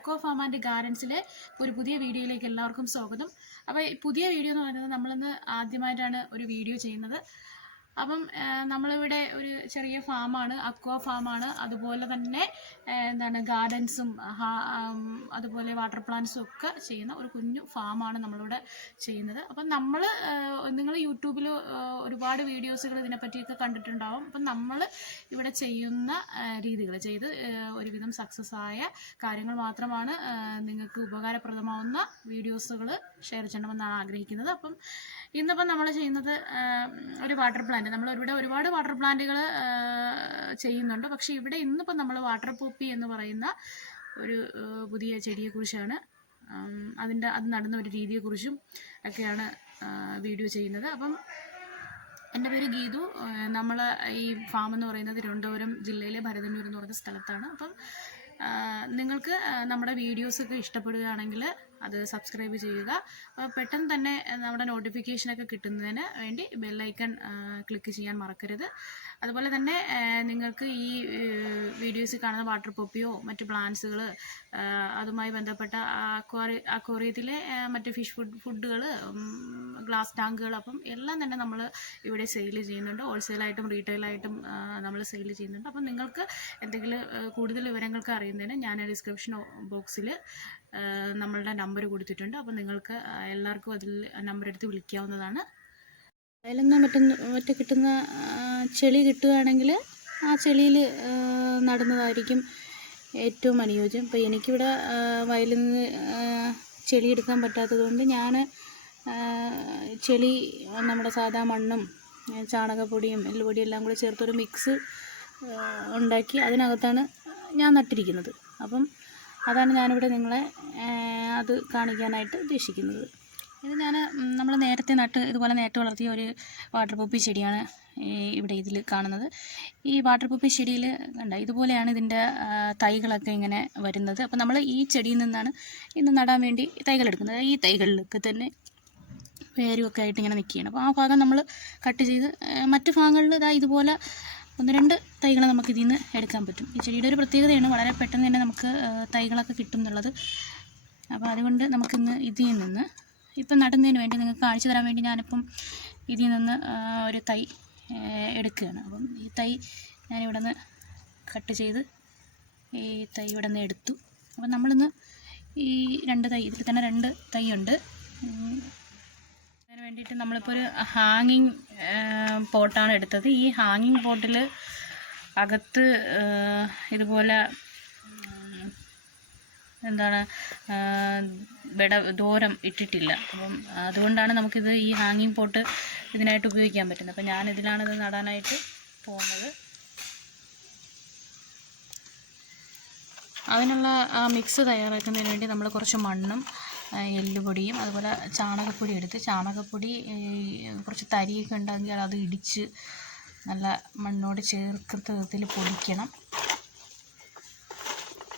Aqua farm and ഗാർഡൻസിലെ ഒരു പുതിയ വീഡിയോയിലേക്ക് എല്ലാവർക്കും സ്വാഗതം. അപ്പോൾ പുതിയ വീഡിയോ എന്ന് പറയുന്നത് നമ്മളിന്ന് ആദ്യമായിട്ടാണ് ഒരു വീഡിയോ ചെയ്യുന്നത്. അപ്പം നമ്മളിവിടെ ഒരു ചെറിയ ഫാമാണ്, അക്വ ഫാമാണ്. അതുപോലെ തന്നെ ഗാർഡൻസും അതുപോലെ വാട്ടർ പ്ലാന്റ്സും ഒക്കെ ചെയ്യുന്ന ഒരു കുഞ്ഞു ഫാമാണ് നമ്മളിവിടെ ചെയ്യുന്നത്. അപ്പം നിങ്ങൾ യൂട്യൂബിൽ ഒരുപാട് വീഡിയോസുകൾ ഇതിനെപ്പറ്റിയൊക്കെ കണ്ടിട്ടുണ്ടാവും. അപ്പം നമ്മൾ ഇവിടെ ചെയ്യുന്ന രീതികൾ ചെയ്ത് ഒരുവിധം സക്സസ് ആയ കാര്യങ്ങൾ മാത്രമാണ് നിങ്ങൾക്ക് ഉപകാരപ്രദമാവുന്ന വീഡിയോസുകൾ ഷെയർ ചെയ്യണമെന്നാണ് ആഗ്രഹിക്കുന്നത്. അപ്പം ഇന്നിപ്പം നമ്മൾ ചെയ്യുന്നത് ഒരു വാട്ടർ പ്ലാന്റ്. നമ്മളിവിടെ ഒരുപാട് വാട്ടർ പ്ലാന്റുകൾ ചെയ്യുന്നുണ്ട്. പക്ഷേ ഇവിടെ ഇന്നിപ്പം നമ്മൾ വാട്ടർ പോപ്പി എന്ന് പറയുന്ന ഒരു പുതിയ ചെടിയെക്കുറിച്ചാണ്, അത് നടുന്ന ഒരു രീതിയെക്കുറിച്ചും ഒക്കെയാണ് വീഡിയോ ചെയ്യുന്നത്. അപ്പം എൻ്റെ പേര് ഗീതു. നമ്മൾ ഈ ഫാം എന്ന് പറയുന്നത് തിരുവനന്തപുരം ജില്ലയിലെ ഭരതന്നൂർ എന്ന് പറയുന്ന സ്ഥലത്താണ്. അപ്പം നിങ്ങൾക്ക് നമ്മുടെ വീഡിയോസൊക്കെ ഇഷ്ടപ്പെടുകയാണെങ്കിൽ അത് സബ്സ്ക്രൈബ് ചെയ്യുക. പെട്ടെന്ന് തന്നെ നമ്മുടെ നോട്ടിഫിക്കേഷനൊക്കെ കിട്ടുന്നതിന് വേണ്ടി ബെല്ലൈക്കൺ ക്ലിക്ക് ചെയ്യാൻ മറക്കരുത്. അതുപോലെ തന്നെ നിങ്ങൾക്ക് ഈ വീഡിയോസിൽ കാണുന്ന വാട്ടർ പോപ്പിയോ മറ്റ് പ്ലാന്റ്സുകൾ, അതുമായി ബന്ധപ്പെട്ട അക്വേറിയത്തിലെ മറ്റ് ഫിഷ് ഫുഡുകൾ, ഗ്ലാസ് ടാങ്കുകൾ, അപ്പം എല്ലാം തന്നെ നമ്മൾ ഇവിടെ സെയിൽ ചെയ്യുന്നുണ്ട്. ഹോൾസെയിലായിട്ടും റീറ്റെയിലായിട്ടും നമ്മൾ സെയിൽ ചെയ്യുന്നുണ്ട്. അപ്പം നിങ്ങൾക്ക് എന്തെങ്കിലും കൂടുതൽ വിവരങ്ങൾക്ക് അറിയുന്നതിന് ഞാൻ ഡിസ്ക്രിപ്ഷൻ ബോക്സിൽ നമ്മളുടെ നമ്പർ കൊടുത്തിട്ടുണ്ട്. അപ്പോൾ നിങ്ങൾക്ക് എല്ലാവർക്കും അതിൽ നമ്പർ എടുത്ത് വിളിക്കാവുന്നതാണ്. അതിൽ നിന്ന് മറ്റേ കിട്ടുന്ന ചെളി കിട്ടുകയാണെങ്കിൽ ആ ചെളിയിൽ നടുന്നതായിരിക്കും ഏറ്റവും അനുയോജ്യം. ഇപ്പോൾ എനിക്കിവിടെ വയലിൽ നിന്ന് ചെളി എടുക്കാൻ പറ്റാത്തത് കൊണ്ട് ഞാൻ ചെളി നമ്മുടെ സാധാ മണ്ണും ചാണകപ്പൊടിയും എല്ലുപൊടിയും എല്ലാം കൂടി ചേർത്തൊരു മിക്സ് ഉണ്ടാക്കി അതിനകത്താണ് ഞാൻ നട്ടിരിക്കുന്നത്. അപ്പം അതാണ് ഞാനിവിടെ നിങ്ങളെ അത് കാണിക്കാനായിട്ട് ഉദ്ദേശിക്കുന്നത്. ഇത് നമ്മൾ നേരത്തെ ഇതുപോലെ നേരത്തെ വളർത്തിയ ഒരു വാട്ടർ പോപ്പി ചെടിയാണ് ഇവിടെ ഇതിൽ കാണുന്നത്. ഈ വാട്ടർ പോപ്പി ചെടിയിൽ ഇതുപോലെയാണ് ഇതിൻ്റെ തൈകളൊക്കെ ഇങ്ങനെ വരുന്നത്. അപ്പോൾ നമ്മൾ ഈ ചെടിയിൽ നിന്നാണ് ഇന്ന് നടാൻ വേണ്ടി തൈകൾ എടുക്കുന്നത്. ഈ തൈകളിലൊക്കെ തന്നെ വേരുമൊക്കെ ആയിട്ട് ഇങ്ങനെ നിൽക്കുകയാണ്. അപ്പോൾ ആ ഭാഗം നമ്മൾ കട്ട് ചെയ്ത് മറ്റു ഭാഗങ്ങളിൽ ഇതുപോലെ 1-2 തൈകൾ നമുക്ക് ഇതിൽ നിന്ന് എടുക്കാൻ പറ്റും. ഈ ചെടിയുടെ ഒരു പ്രത്യേകതയാണ് വളരെ പെട്ടെന്ന് തന്നെ നമുക്ക് തൈകളൊക്കെ കിട്ടും എന്നുള്ളത്. അപ്പോൾ അതുകൊണ്ട് നമുക്കിന്ന് ഇതിൽ നിന്ന് ഇപ്പം നടുന്നതിന് വേണ്ടി നിങ്ങൾക്ക് കാണിച്ചു തരാൻ വേണ്ടി ഞാനിപ്പം ഇതിൽ നിന്ന് ഒരു തൈ എടുക്കുകയാണ്. അപ്പം ഈ തൈ ഞാനിവിടെ നിന്ന് കട്ട് ചെയ്ത് ഈ തൈ ഇവിടെ നിന്ന് എടുത്തു. അപ്പം നമ്മളിന്ന് ഈ 2 തൈ, ഇതിൽ തന്നെ 2 തൈ ഉണ്ട്. അതിന് വേണ്ടിയിട്ട് നമ്മളിപ്പോൾ ഒരു ഹാങ്ങിങ് പോട്ടാണ് എടുത്തത്. ഈ ഹാങ്ങിങ് പോട്ടിൽ അകത്ത് ഇതുപോലെ ദൂരം ഇട്ടിട്ടില്ല. അപ്പം അതുകൊണ്ടാണ് നമുക്കിത് ഈ ഹാങ്ങിങ് പോട്ട് ഇതിനായിട്ട് ഉപയോഗിക്കാൻ പറ്റുന്നത്. അപ്പം ഞാനിതിലാണിത് നടാനായിട്ട് പോകുന്നത്. അതിനുള്ള മിക്സ് തയ്യാറാക്കുന്നതിന് വേണ്ടി നമ്മൾ കുറച്ച് മണ്ണും എല്ലുപൊടിയും അതുപോലെ ചാണകപ്പൊടി എടുത്ത്, ചാണകപ്പൊടി കുറച്ച് തരിയൊക്കെ ഉണ്ടെങ്കിൽ അത് ഇടിച്ച് നല്ല മണ്ണോട് ചേർക്കുന്ന വിധത്തിൽ പൊടിക്കണം.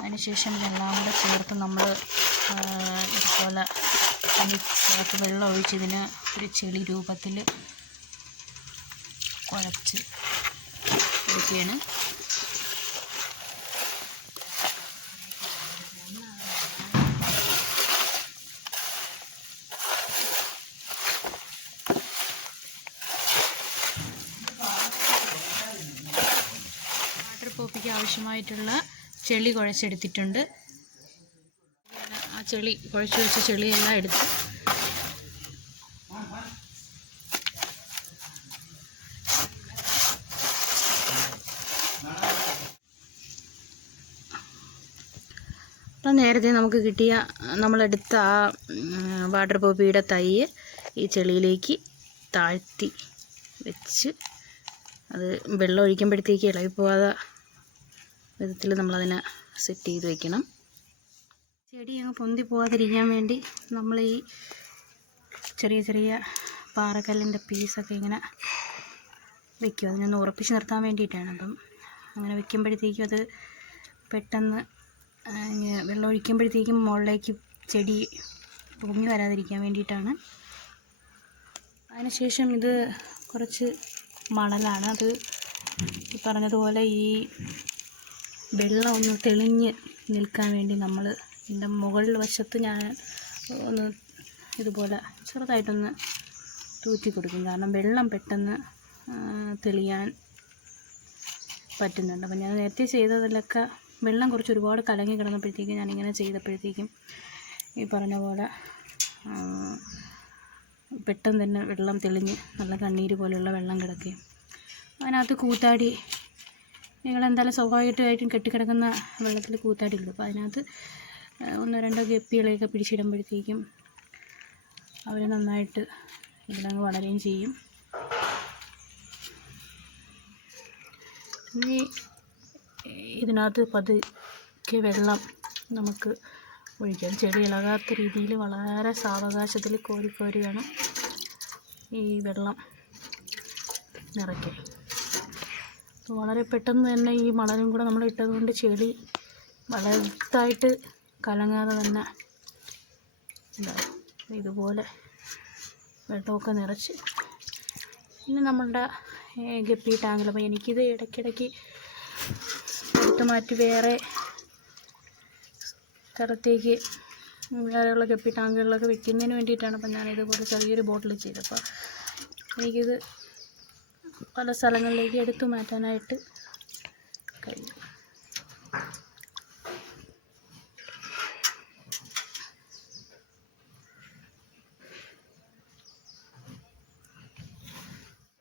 അതിനുശേഷം ഇതെല്ലാം കൂടെ ചേർത്ത് നമ്മൾ ഇതുപോലെ ചേർത്ത് വെള്ളം ഒഴിച്ച് ഇതിന് ഒരു ചെളി രൂപത്തിൽ കുഴച്ച് എടുക്കുകയാണ്. വാട്ടർ പോപ്പിക്ക് ആവശ്യമായിട്ടുള്ള ചെളി കുഴച്ചെടുത്തിട്ടുണ്ട്. ആ ചെളി കുഴച്ച് വെച്ച ചെളിയെല്ലാം എടുത്ത് അപ്പം നേരത്തെ നമുക്ക് കിട്ടിയ നമ്മളെടുത്ത ആ വാട്ടർ പോപ്പിയുടെ തൈ ഈ ചെളിയിലേക്ക് താഴ്ത്തി വെച്ച് അത് വെള്ളം ഒഴിക്കുമ്പോഴത്തേക്ക് ഇളകിപ്പോകാതെ വിധത്തിൽ നമ്മളതിനെ സെറ്റ് ചെയ്ത് വയ്ക്കണം. ചെടി അങ്ങ് പൊന്തി പോകാതിരിക്കാൻ വേണ്ടി നമ്മൾ ഈ ചെറിയ ചെറിയ പാറക്കല്ലിൻ്റെ പീസൊക്കെ ഇങ്ങനെ വയ്ക്കും. അതിനൊന്ന് ഉറപ്പിച്ച് നിർത്താൻ വേണ്ടിയിട്ടാണ്. അപ്പം അങ്ങനെ വയ്ക്കുമ്പോഴത്തേക്കും അത് പെട്ടെന്ന് വെള്ളം ഒഴിക്കുമ്പോഴത്തേക്കും മുകളിലേക്ക് ചെടി പൊങ്ങി വരാതിരിക്കാൻ വേണ്ടിയിട്ടാണ്. അതിനുശേഷം ഇത് കുറച്ച് മണലാണ്. അത് പറഞ്ഞതുപോലെ ഈ വെള്ളം ഒന്ന് തെളിഞ്ഞ് നിൽക്കാൻ വേണ്ടി നമ്മൾ ഇതിൻ്റെ മുകളിൽ വശത്ത് ഞാൻ ഒന്ന് ഇതുപോലെ ചെറുതായിട്ടൊന്ന് തൂറ്റി കൊടുക്കും. കാരണം വെള്ളം പെട്ടെന്ന് തെളിയാൻ പറ്റുന്നുണ്ട്. അപ്പം ഞാൻ നേരത്തെ ചെയ്തതിലൊക്കെ വെള്ളം കുറച്ച് ഒരുപാട് കലങ്ങി കിടന്നപ്പോഴത്തേക്കും ഞാനിങ്ങനെ ചെയ്തപ്പോഴത്തേക്കും ഈ പറഞ്ഞ പോലെ പെട്ടെന്ന് തന്നെ വെള്ളം തെളിഞ്ഞ് നല്ല കണ്ണീര് പോലെയുള്ള വെള്ളം കിടക്കുകയും അതിനകത്ത് കൂത്താടി നിങ്ങളെന്തായാലും സ്വാഭാവികമായിട്ടും കെട്ടിക്കിടക്കുന്ന വെള്ളത്തിൽ കൂത്താടി ഇടും. അപ്പോൾ അതിനകത്ത് 1-2 ഗപ്പികളെയൊക്കെ പിടിച്ചിടുമ്പോഴത്തേക്കും അവർ നന്നായിട്ട് ഇതിലങ്ങ് വളരുകയും ചെയ്യും. ഇനി ഇതിനകത്ത് പതുക്കെ വെള്ളം നമുക്ക് ഒഴിക്കാം. ചെടി ഇളകാത്ത രീതിയിൽ വളരെ സാവകാശത്തിൽ കോരി വേണം ഈ വെള്ളം നിറയ്ക്കാൻ. അപ്പോൾ വളരെ പെട്ടെന്ന് തന്നെ ഈ മണലും കൂടെ നമ്മൾ ഇട്ടതുകൊണ്ട് ചെടി വലുതായിട്ട് കലങ്ങാതെ തന്നെ ഉണ്ടാകും. ഇതുപോലെ വെള്ളമൊക്കെ നിറച്ച് പിന്നെ നമ്മളുടെ ഗപ്പി ടാങ്കിൽ, അപ്പോൾ എനിക്കിത് ഇടയ്ക്കിടയ്ക്ക് എടുത്ത് മാറ്റി വേറെ സ്ഥലത്തേക്ക് വേറെയുള്ള ഗപ്പി ടാങ്കുകളിലൊക്കെ വെക്കുന്നതിന് വേണ്ടിയിട്ടാണ്. അപ്പം ഞാനിതുപോലെ ചെറിയൊരു ബോട്ടിൽ ചെയ്തപ്പോൾ എനിക്കിത് പല സ്ഥലങ്ങളിലേക്ക് എടുത്തു മാറ്റാനായിട്ട് കഴിയും.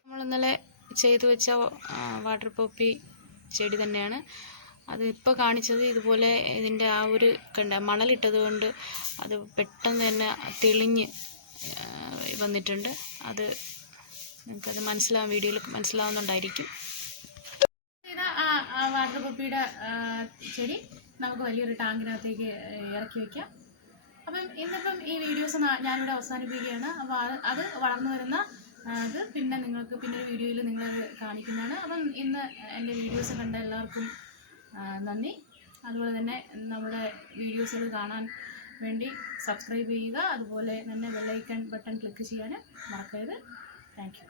നമ്മളിന്നലെ ചെയ്തു വെച്ച വാട്ടർ പോപ്പി ചെടി തന്നെയാണ് അത്. ഇപ്പോൾ കാണിച്ചത് ഇതുപോലെ ഇതിൻ്റെ ആ ഒരു മണലിട്ടത് കൊണ്ട് അത് പെട്ടെന്ന് തന്നെ തെളിഞ്ഞ് വന്നിട്ടുണ്ട്. അത് നിങ്ങൾക്കത് വീഡിയോയിൽ മനസ്സിലാവുന്നുണ്ടായിരിക്കും. ആ വാട്ടർ പോപ്പിയുടെ ചെടി നമുക്ക് വലിയൊരു ടാങ്കിനകത്തേക്ക് ഇറക്കി വയ്ക്കാം. അപ്പം ഇന്നിപ്പം ഈ വീഡിയോസ് ഞാനിവിടെ അവസാനിപ്പിക്കുകയാണ്. അപ്പോൾ അത് വളർന്നു വരുന്ന അത് പിന്നെ നിങ്ങൾക്ക് ഒരു വീഡിയോയിൽ നിങ്ങളത് കാണിക്കുന്നതാണ്. അപ്പം ഇന്ന് എൻ്റെ വീഡിയോസ് കണ്ട എല്ലാവർക്കും നന്ദി. അതുപോലെ തന്നെ നമ്മുടെ വീഡിയോസുകൾ കാണാൻ വേണ്ടി സബ്സ്ക്രൈബ് ചെയ്യുക. അതുപോലെ തന്നെ ബെൽ ഐക്കൺ ബട്ടൺ ക്ലിക്ക് ചെയ്യാൻ മറക്കരുത്. Thank you.